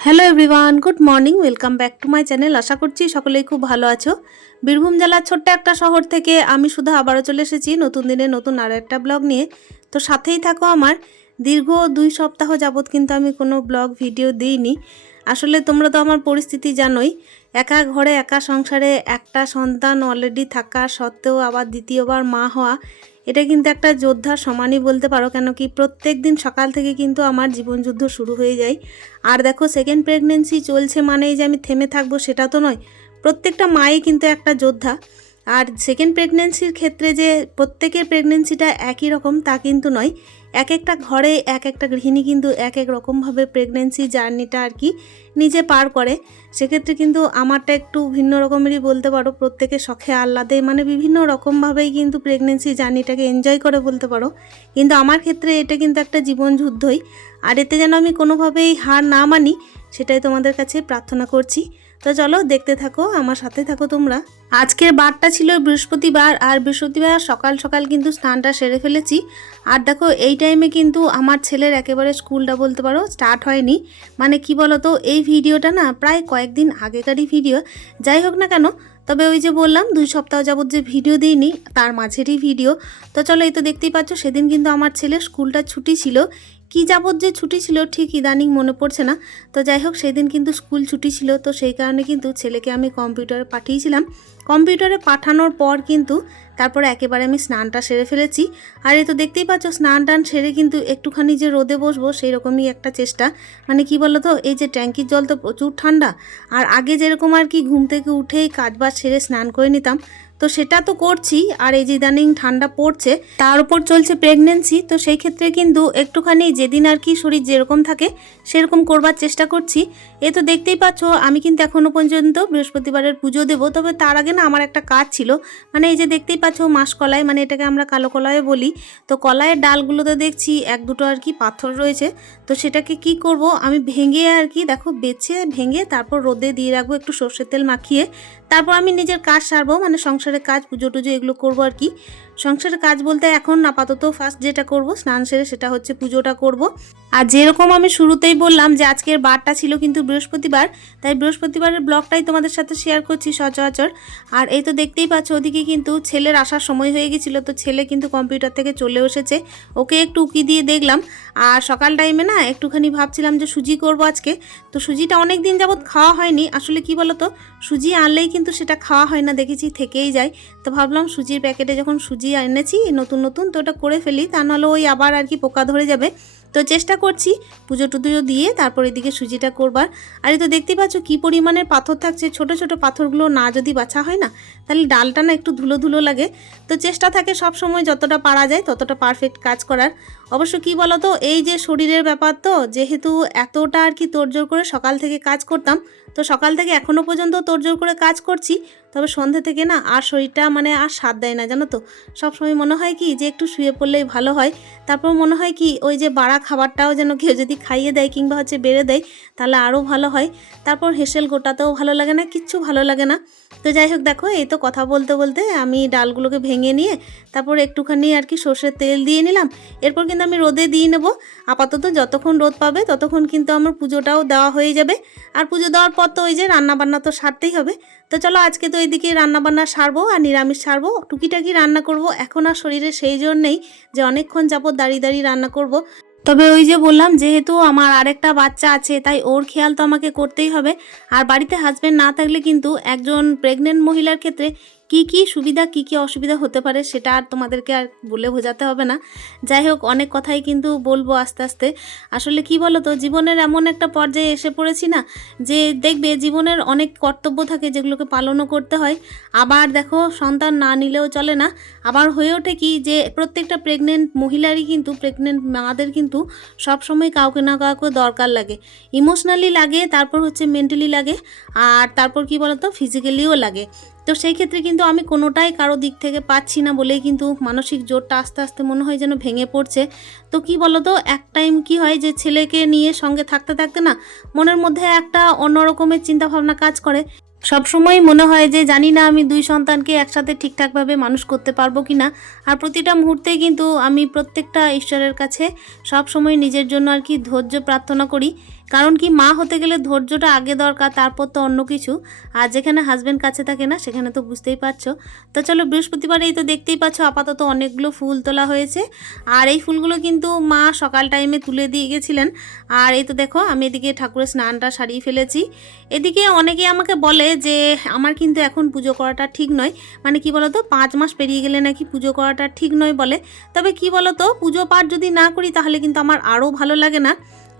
Hello everyone, good morning. Welcome back to my channel. আশা করছি সকলেই খুব ভালো আছো। বীরভূম জেলার ছোট্ট একটা শহর থেকে আমি শুধু আবারও চলে এসেছি নতুন দিনে নতুন আরও একটা ব্লগ নিয়ে। তো সাথেই থাকো আমার। দীর্ঘ 2 সপ্তাহ যাবৎ কিন্তু আমি কোনো ব্লগ ভিডিও দিইনি। আসলে তোমরা তো আমার পরিস্থিতি জানোই, একা ঘরে একা সংসারে একটা সন্তান অলরেডি থাকা সত্ত্বেও আবার দ্বিতীয়বার মা হওয়া, এটা কিন্তু একটা যোদ্ধার সমানই বলতে পারো। কেন কি প্রত্যেক দিন সকাল থেকে কিন্তু আমার জীবনযুদ্ধ শুরু হয়ে যায়। আর দেখো, সেকেন্ড প্রেগনেন্সি চলছে মানেই যে আমি থেমে থাকবো সেটা তো নয়। প্রত্যেকটা মাই কিন্তু একটা যোদ্ধা। আর সেকেন্ড প্রেগনেন্সির ক্ষেত্রে যে প্রত্যেকের প্রেগনেন্সিটা একই রকম তা কিন্তু নয়। এক একটা ঘরে এক একটা গৃহিণী কিন্তু এক এক রকমভাবে প্রেগনেন্সি জার্নিটা আর কি নিজে পার করে। সেক্ষেত্রে কিন্তু আমারটা একটু ভিন্ন রকমেরই বলতে পারো। প্রত্যেকে শখে আহ্লাদে মানে বিভিন্ন রকমভাবেই কিন্তু প্রেগনেন্সি জার্নিটাকে এনজয় করে বলতে পারো। কিন্তু আমার ক্ষেত্রে এটা কিন্তু একটা জীবন যুদ্ধই। আর এতে যেন আমি কোনোভাবেই হার না মানি, সেটাই তোমাদের কাছে প্রার্থনা করছি। তো চলো দেখতে থাকো, আমার সাথে থাকো তোমরা। আজকের বারটা ছিল বৃহস্পতিবার, আর বৃহস্পতিবার সকাল সকাল কিন্তু স্নানটা সেরে ফেলেছি। আর দেখো, এই টাইমে কিন্তু আমার ছেলের একেবারে স্কুলটা বলতে পারো স্টার্ট হয়নি। মানে কি বলতো, এই ভিডিওটা না প্রায় কয়েকদিন আগেকারই ভিডিও। যাই হোক না কেন, তবে ওই যে বললাম 2 সপ্তাহ যাবত যে ভিডিও দিইনি তার মাঝেরই ভিডিও। তো চলো, এই তো দেখতেই পাচ্ছ, সেদিন কিন্তু আমার ছেলের স্কুলটা ছুটি ছিল। কি যাবত যে ছুটি ছিল ঠিক ইদানিং মনে পড়ছে না। তো যাই হোক, সেদিন কিন্তু স্কুল ছুটি ছিল, তো সেই কারণে কিন্তু ছেলেকে আমি কম্পিউটারে পাঠিয়েছিলাম। কম্পিউটারে পাঠানোর পর কিন্তু তারপরে একেবারে আমি স্নানটা সেরে ফেলেছি। আর এই তো দেখতেই পাচ্ছ, স্নান টান সেরে কিন্তু একটুখানি যে রোদে বসবো সেই রকমই একটা চেষ্টা। মানে কি বলো তো, এই যে ট্যাঙ্কির জল তো প্রচুর ঠান্ডা। আর আগে যেরকম আর কি ঘুম থেকে উঠেই কাজবাজ সেরে স্নান করে নিতাম, তো সেটা তো করছি। আর এই যে ইদানিং ঠান্ডা পড়ছে, তার উপর চলছে প্রেগনেন্সি, তো সেই ক্ষেত্রে কিন্তু একটুখানি যেদিন আর কি শরীর যেরকম থাকে সেরকম করবার চেষ্টা করছি। এ তো দেখতেই পাচ্ছ, আমি কিন্তু এখনও পর্যন্ত বৃহস্পতিবারের পুজো দেবো। তবে তার আগে না আমার একটা কাজ ছিল। মানে এই যে দেখতেই পাচ্ছ মাসকলাই, মানে এটাকে আমরা কালো কলাইও বলি। তো কলাইয়ের ডালগুলোতে দেখছি 1-2টো আর কি পাথর রয়েছে। তো সেটাকে কি করব, আমি ভেঙে আর কি দেখো বেছে ভেঙে তারপর রোদে দিয়ে রাখবো একটু সর্ষের তেল মাখিয়ে। তারপর আমি নিজের কাজ সারবো, মানে সংসারের কাজ, পুজো টুজো এগুলো করবো আর কি। সংসারের কাজ বলতে এখন আপাতত ফার্স্ট যেটা করব স্নান সেরে সেটা হচ্ছে পুজোটা করব। আর যেরকম আমি শুরুতেই বললাম যে আজকের বারটা ছিল কিন্তু বৃহস্পতিবার, তাই বৃহস্পতিবারের ব্লগটাই তোমাদের সাথে শেয়ার করছি সচরাচর। আর এই তো দেখতেই পাচ্ছ, ওদিকে কিন্তু ছেলের আসার সময় হয়ে গেছিলো, তো ছেলে কিন্তু কম্পিউটার থেকে চলে এসেছে। ওকে একটু উকি দিয়ে দেখলাম। আর সকাল টাইমে না একটুখানি ভাবছিলাম যে সুজি করব আজকে। তো সুজিটা অনেক দিন যাবৎ খাওয়া হয়নি। আসলে কি বলতো, সুজি আনলেই কিন্তু সেটা খাওয়া হয় না, দেখেছি থেকেই যায়। তো ভাবলাম সুজির প্যাকেটে যখন সুজি এনেছি নতুন নতুন, তো ওটা করে ফেলি, তা নাহলে ওই আবার আর কি পোকা ধরে যাবে। তো চেষ্টা করছি পুজো টুজো দিয়ে তারপর এদিকে সুজিটা করবার। আর এই তো দেখতেই পাচ্ছ কী পরিমাণের পাথর থাকছে। ছোট ছোট পাথরগুলো না যদি বাছা হয় না, তাহলে ডালটা না একটু ধুলো ধুলো লাগে। তো চেষ্টা থাকে সব সময় যতটা পারা যায় ততটা পারফেক্ট কাজ করার। অবশ্য কি বলতো, এই যে শরীরের ব্যাপার, তো যেহেতু এতটা আর কি তোড়জোড় করে সকাল থেকে কাজ করতাম, তো সকাল থেকে এখনও পর্যন্ত তোড়জোড় করে কাজ করছি। তবে সন্ধ্যে থেকে না আর শরীরটা মানে আর সাথ দেয় না, জানো তো। সবসময় মনে হয় কি যে একটু শুয়ে পড়লেই ভালো হয়। তারপর মনে হয় কি ওই যে বাড়া খাবারটাও যেন কেউ যদি খাইয়ে দেয় কিংবা হচ্ছে বেড়ে দেয় তাহলে আরও ভালো হয়। তারপর হেসেল গোটাতেও ভালো লাগে না, কিচ্ছু ভালো লাগে না। তো যাই হোক, দেখো এই তো কথা বলতে বলতে আমি ডালগুলোকে ভেঙে নিয়ে তারপর একটুখানি আর কি সর্ষের তেল দিয়ে নিলাম। এরপর কিন্তু আমি রোদে দিয়ে নেব। আপাতত যতক্ষণ রোদ পাবে ততক্ষণ কিন্তু আমার পুজোটাও দেওয়া হয়ে যাবে। আর পুজো দেওয়ার পর তো ওই যে রান্নাবান্না তো সারতেই হবে। তো চলো, আজকে তো এইদিকে রান্নাবান্না সারবো আর নিরামিষ সারবো, টুকিটাকি রান্না করব। এখন আর শরীরে সেই জোর নেই যে অনেকক্ষণ যাবত দাঁড়িয়ে দাঁড়িয়ে রান্না করব। তবে ওই যে বললাম, যেহেতু আমার আরেকটা বাচ্চা আছে তাই ওর খেয়াল তো আমাকে করতেই হবে। আর বাড়িতে হাজব্যান্ড না থাকলে কিন্তু একজন প্রেগনেন্ট মহিলার ক্ষেত্রে কি সুবিধা কি অসুবিধা হতে পারে সেটা আর তোমাদেরকে আর বলে বোঝাতে হবে না। যাই হোক, অনেক কথাই কিন্তু বলবো আস্তে আস্তে। আসলে কি বলো তো, জীবনের এমন একটা পর্যায়ে এসে পড়েছি না, যে দেখবে জীবনের অনেক কর্তব্য থাকে যেগুলোকে পালনও করতে হয়। আবার দেখো, সন্তান না নিলেও চলে না। আবার হয়ে ওঠে কি, যে প্রত্যেকটা প্রেগনেন্ট মহিলারই কিন্তু, প্রেগনেন্ট মাদের কিন্তু সবসময় কাউকে না কাউকে দরকার লাগে। ইমোশনালি লাগে, তারপর হচ্ছে মেন্টালি লাগে, আর তারপর কি বলতো ফিজিক্যালিও লাগে। তো সেই ক্ষেত্রে কিন্তু আমি কোনোটাই কারো দিক থেকে পাচ্ছি না বলেই কিন্তু মানসিক জোরটা আস্তে আস্তে মনে হয় যেন ভেঙে পড়ছে। তো কি বলতো, এক টাইম কি হয় যে ছেলেকে নিয়ে সঙ্গে থাকতে থাকতে না মনের মধ্যে একটা অন্য রকমের চিন্তাভাবনা কাজ করে। সবসময় মনে হয় যে জানি না আমি দুই সন্তানকে একসাথে ঠিকঠাকভাবে মানুষ করতে পারবো কি না। আর প্রতিটা মুহূর্তেই কিন্তু আমি প্রত্যেকটা ঈশ্বরের কাছে সবসময় নিজের জন্য আর কি ধৈর্য প্রার্থনা করি। কারণ কি, মা হতে গেলে ধৈর্যটা আগে দরকার, তারপর তো অন্য কিছু। আর যেখানে হাজব্যান্ড কাছে থাকে না সেখানে তো বুঝতেই পারছো। তো চলো, বৃহস্পতিবার এই তো দেখতেই পাচ্ছ আপাতত অনেকগুলো ফুল তোলা হয়েছে। আর এই ফুলগুলো কিন্তু মা সকাল টাইমে তুলে দিয়ে গেছিলেন। আর এই তো দেখো, আমি এদিকে ঠাকুরের স্নানটা সারিয়ে ফেলেছি। এদিকে অনেকে আমাকে বলে যে আমার কিন্তু এখন পুজো করাটা ঠিক নয়। মানে কি বলতো, 5 মাস পেরিয়ে গেলে নাকি পুজো করাটা ঠিক নয় বলে। তবে কি বলতো, পুজো পাঠ যদি না করি তাহলে কিন্তু আমার আরও ভালো লাগে না।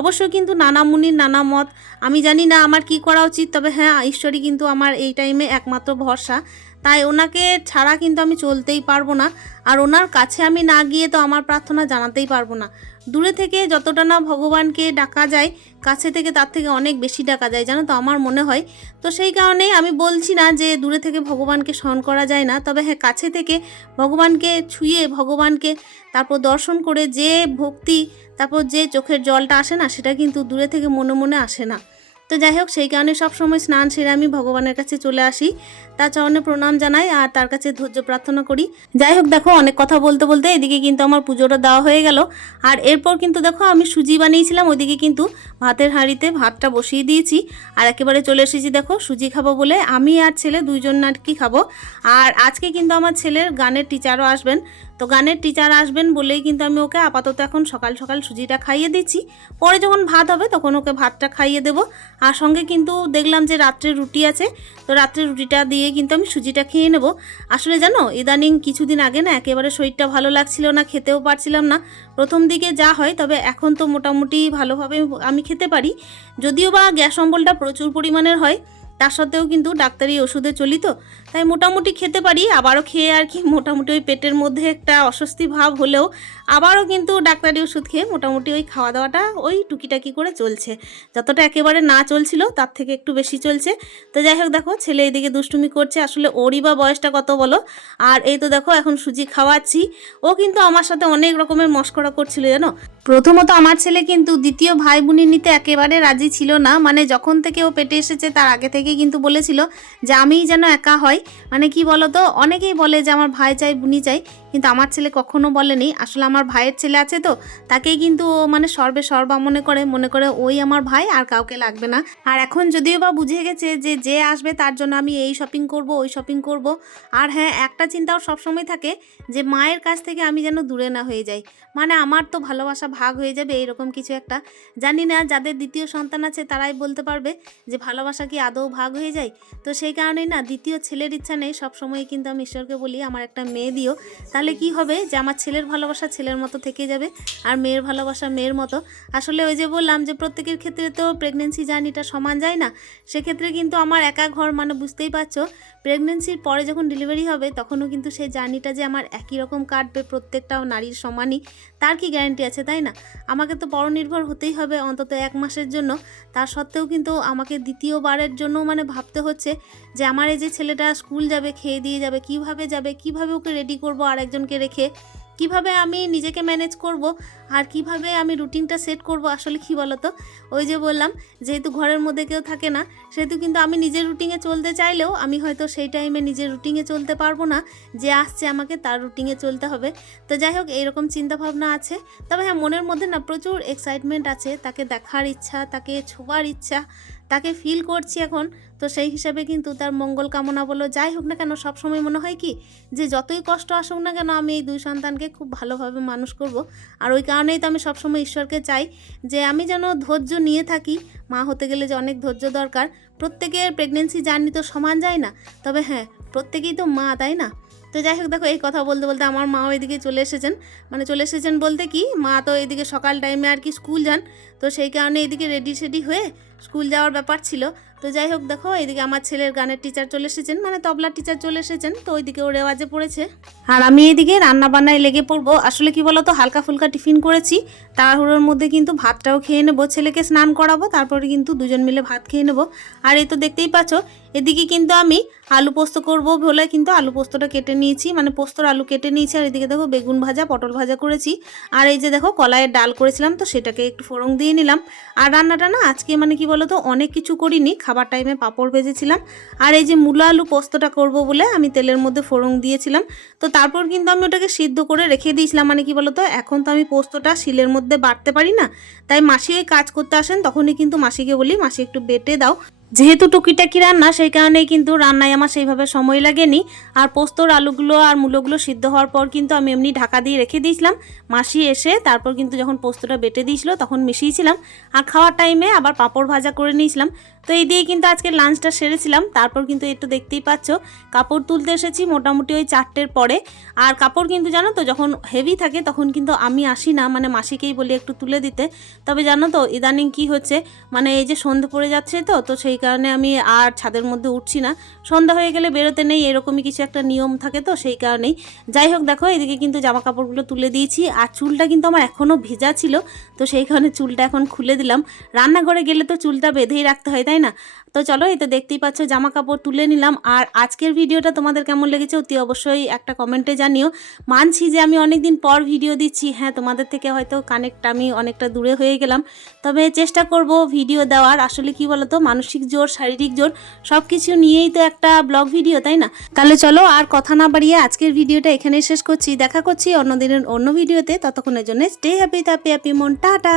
অবশ্য কিন্তু নানা মুনির নানা মত, আমি জানি না আমার কি করা উচিত। তবে হ্যাঁ, ঈশ্বরই কিন্তু আমার এই টাইমে একমাত্র ভরসা। তাই ওনাকে ছাড়া কিন্তু আমি চলতেই পারবো না। আর ওনার কাছে আমি না গিয়ে তো আমার প্রার্থনা জানাতেই পারবো না। দূরে থেকে যতটা না ভগবানকে ডাকা যায়, কাছে থেকে তার থেকে অনেক বেশি ডাকা যায়, জানো তো, আমার মনে হয়। তো সেই কারণেই আমি বলছি না যে দূরে থেকে ভগবানকে স্মরণ করা যায় না। তবে হ্যাঁ, কাছে থেকে ভগবানকে ছুঁয়ে, ভগবানকে তারপর দর্শন করে যে ভক্তি, তারপর যে চোখের জলটা আসে না, সেটা কিন্তু দূরে থেকে মনে মনে আসে না। তো যাই হোক, সেই কারণে সবসময় স্নান সেরে আমি ভগবানের কাছে চলে আসি, তার চরণে প্রণাম জানাই আর তার কাছে ধৈর্য প্রার্থনা করি। যাই হোক, দেখো অনেক কথা বলতে বলতে এদিকে কিন্তু আমার পুজোটা দেওয়া হয়ে গেল। আর এরপর কিন্তু দেখো, আমি সুজি বানিয়েছিলাম, ওইদিকে কিন্তু ভাতের হাঁড়িতে ভাতটা বসিয়ে দিয়েছি। আর একেবারে চলে এসেছি দেখো সুজি খাবো বলে। আমি আর ছেলে দুইজন আর কি খাবো। আর আজকে কিন্তু আমার ছেলের গানের টিচারও আসবেন। তো গানের টিচার আসবেন বলেই কিন্তু আমি ওকে আপাতত এখন সকাল সকাল সুজিটা খাইয়ে দিচ্ছি। পরে যখন ভাত হবে তখন ওকে ভাতটা খাইয়ে দেবো। আর সঙ্গে কিন্তু দেখলাম যে রাত্রে রুটি আছে, তো রাত্রে রুটিটা দিয়ে কিন্তু আমি সুজিটা খেয়ে নেব। আসলে জানো, ইদানিং কিছুদিন আগে না একেবারে শরীরটা ভালো লাগছিল না, খেতেও পারছিলাম না। প্রথম দিকে যা হয়, তবে এখন তো মোটামুটি ভালোভাবে আমি খেতে পারি। যদিও বা গ্যাস অম্বলটা প্রচুর পরিমাণের হয়, তার সত্ত্বেও কিন্তু ডাক্তারি ওষুধে চলি, তো তাই মোটামুটি খেতে পারি। আবারও খেয়ে আর কি মোটামুটি ওই পেটের মধ্যে একটা অস্বস্তি ভাব হলেও আবারও কিন্তু ডাক্তারি ওষুধ খেয়ে মোটামুটি ওই খাওয়া দাওয়াটা ওই টুকিটাকি করে চলছে। যতটা একেবারে না চলছিল তার থেকে একটু বেশি চলছে। তো যাই হোক, দেখো ছেলে এদিকে দুষ্টুমি করছে, আসলে ওরই বা বয়সটা কত বলো। আর এই তো দেখো এখন সুজি খাওয়াচ্ছি। ও কিন্তু আমার সাথে অনেক রকমের মশকরা করছিল জানো। প্রথমত আমার ছেলে কিন্তু দ্বিতীয় ভাই বোনের নিতে একেবারে রাজি ছিল না। মানে যখন থেকে ও পেটে এসেছে তার আগে থেকে কিন্তু বলেছিল যে আমিই যেন একা হয়। মানে কি বলতো, অনেকেই বলে যে আমার ভাই চাই বুনি চাই, কিন্তু আমার ছেলে কখনো বলেনি। আসলে আমার ভাইয়ের ছেলে আছে, তো তাকেই কিন্তু ও মানে সর্বে সর্বা মনে করে ওই আমার ভাই, আর কাউকে লাগবে না। আর এখন যদিও বা বুঝে গেছে যে যে আসবে তার জন্য আমি এই শপিং করব ওই শপিং করব। আর হ্যাঁ, একটা চিন্তাও সবসময় থাকে যে মায়ের কাছ থেকে আমি যেন দূরে না হয়ে যাই। মানে আমার তো ভালোবাসা ভাগ হয়ে যাবে এইরকম কিছু একটা। জানি না যাদের দ্বিতীয় সন্তান আছে তারাই বলতে পারবে যে ভালোবাসা কি আদৌ ভাগ হয়ে যায়। তো সেই কারণেই না দ্বিতীয় ছেলের ইচ্ছা নেই। সবসময় কিন্তু আমি ঈশ্বরকে বলি আমার একটা মেয়ে দিও, তাহলে কি হবে যে আমার ছেলের ভালোবাসা ছেলের মতো থেকে যাবে, আর মেয়ের ভালোবাসা মেয়ের মতো। আসলে ওই যে বললাম যে প্রত্যেকের ক্ষেত্রে তো প্রেগনেন্সি জার্নিটা সমান যায় না। সেক্ষেত্রে কিন্তু আমার একা ঘর, মানে বুঝতেই পারছো, প্রেগনেন্সির পরে যখন ডেলিভারি হবে তখনও কিন্তু সেই জার্নিটা যে আমার একই রকম কাটবে প্রত্যেকটা নারীর সমানই, তার কি গ্যারান্টি আছে, তাই না? আমাকে তো পরনির্ভর হতেই হবে অন্তত 1 মাসের জন্য। তার সত্ত্বেও কিন্তু আমাকে দ্বিতীয়বারের জন্য মানে ভাবতে হচ্ছে যে আমার এই যে ছেলেটা স্কুল যাবে, খেয়ে দিয়ে যাবে, কিভাবে ওকে রেডি করব আর একজনকে রেখে, কিভাবে আমি নিজেকে ম্যানেজ করব, আর কিভাবে আমি রুটিনটা সেট করব। আসলে কি বলতো, ওই যে বললাম যেহেতু ঘরের মধ্যে কেউ থাকে না, সেহেতু কিন্তু আমি নিজের রুটিনে চলতে চাইলেও আমি হয়তো সেই টাইমে নিজের রুটিনে চলতে পারবো না। যে আসছে আমাকে তার রুটিনে চলতে হবে। তো যাই হোক, এইরকম চিন্তাভাবনা আছে। তবে হ্যাঁ, মনের মধ্যে না প্রচুর এক্সাইটমেন্ট আছে, তাকে দেখার ইচ্ছা, তাকে ছোঁয়ার ইচ্ছা, তাকে ফিল করছি এখন। তো সেই হিসাবে কিন্তু তার মঙ্গল কামনা বলো যাই হোক না কেন, সবসময় মনে হয় কি যে যতই কষ্ট আসুক না কেন আমি এই 2 সন্তানকে খুব ভালোভাবে মানুষ করব। আর ওই কারণেই তো আমি সবসময় ঈশ্বরকে চাই যে আমি যেন ধৈর্য নিয়ে থাকি। মা হতে গেলে যে অনেক ধৈর্য দরকার। প্রত্যেকের প্রেগনেন্সি জার্নি তো সমান যায় না, তবে হ্যাঁ প্রত্যেকেই তো মা, তাই না? তো যাই হোক, দেখো এই কথা বলতে বলতে আমার মাও এদিকে চলে এসেছেন। মানে চলে এসেছেন বলতে কি, মা তো এদিকে সকাল টাইমে আর কি স্কুল যান, তো সেই কারণে এদিকে রেডি সেডি হয়ে স্কুল যাওয়ার ব্যাপার ছিল। তো যাই হোক, দেখো এইদিকে আমার ছেলের গানের টিচার চলে এসেছেন, মানে তবলার টিচার চলে এসেছেন, তো ওইদিকে ও রেওয়াজে পড়েছে। আর আমি এইদিকে রান্না বান্নায় লেগে পড়বো। আসলে কি বলতো, হালকা ফুলকা টিফিন করেছি, তাড়াহুড়োর মধ্যে কিন্তু ভাতটাও খেয়ে নেবো, ছেলেকে স্নান করাবো, তারপরে কিন্তু দুজন মিলে ভাত খেয়ে নেবো। আর এই তো দেখতেই পাচ্ছ, এদিকে কিন্তু আমি আলু পোস্ত করব বলে কিন্তু আলু পোস্তটা কেটে নিয়েছি, মানে পোস্তর আলু কেটে নিয়েছি। আর এদিকে দেখো বেগুন ভাজা, পটল ভাজা করেছি। আর এই যে দেখো কলাইয়ের ডাল করেছিলাম, তো সেটাকে একটু ফোড়ন দিয়ে নিলাম। আর রান্নাটা না আজকে মানে কি বলতো, অনেক কিছু করিনি, খাবার টাইমে পাঁপড় ভেজেছিলাম। আর এই যে মূলো আলু পোস্তটা করব বলে আমি তেলের মধ্যে ফোড়ন দিয়েছিলাম। তো তারপর কিন্তু আমি ওটাকে সিদ্ধ করে রেখে দিয়েছিলাম। মানে কি বলতো, এখন তো আমি পোস্তটা শিলের মধ্যে বাটতে পারি না, তাই মাসি ওই কাজ করতে আসেন, তখনই কিন্তু মাসিকে বলি মাসি একটু বেটে দাও। যেহেতু টুকিটাকি রান্না, সেই কারণেই কিন্তু রান্নায় আমার সেইভাবে সময় লাগেনি। আর পোস্তর আলুগুলো আর মূলোগুলো সিদ্ধ হওয়ার পর কিন্তু আমি এমনি ঢাকা দিয়ে রেখে দিয়েছিলাম। মাসি এসে তারপর কিন্তু যখন পোস্তটা বেটে দিয়েছিল তখন মিশিয়েছিলাম। আর খাওয়ার টাইমে আবার পাঁপড় ভাজা করে নিয়েছিলাম। তো এই দিয়ে কিন্তু আজকে লাঞ্চটা সেরেছিলাম। তারপর কিন্তু একটু দেখতেই পাচ্ছ, কাপড় তুলতে এসেছি মোটামুটি ওই 4টের পরে। আর কাপড় কিন্তু জানো তো, যখন হেভি থাকে তখন কিন্তু আমি আসি না, মানে মাসিকেই বলি একটু তুলে দিতে। তবে জানো তো ইদানিং কি হচ্ছে, মানে এই যে সন্ধে পড়ে যাচ্ছে, তো সেই কারণে আমি আর ছাদের মধ্যে উঠছি না। সন্ধ্যা হয়ে গেলে বেরোতে নেই, এরকমই কিছু একটা নিয়ম থাকে, তো সেই কারণেই। যাই হোক, দেখো এদিকে কিন্তু জামা কাপড়গুলো তুলে দিয়েছি। আর চুলটা কিন্তু আমার এখনও ভেজা ছিল, তো সেই কারণে চুলটা এখন খুলে দিলাম। রান্নাঘরে গেলে তো চুলটা বেঁধেই রাখতে হয়, তাই না? তো চলো, এই তো দেখতেই পাচ্ছ জামা কাপড় তুলে নিলাম। আর আজকের ভিডিওটা তোমাদের কেমন লেগেছে অতি অবশ্যই একটা কমেন্টে জানিও। মানছি যে আমি অনেকদিন পর ভিডিও দিচ্ছি, হ্যাঁ তোমাদের থেকে হয়তো কানেক্ট আমি অনেকটা দূরে হয়ে গেলাম, তবে চেষ্টা করব ভিডিও দেওয়ার। আসলে কি বলতো, মানসিক জোর, শারীরিক জোর সব কিছু নিয়েই তো একটা ব্লগ ভিডিও, তাই না? তাহলে চলো আর কথা না বাড়িয়ে আজকের ভিডিওটা এখানেই শেষ করছি। দেখা করছি অন্য দিনের অন্য ভিডিওতে। ততক্ষণের জন্য স্টে হ্যাপি, হ্যাপি মন, টাটা।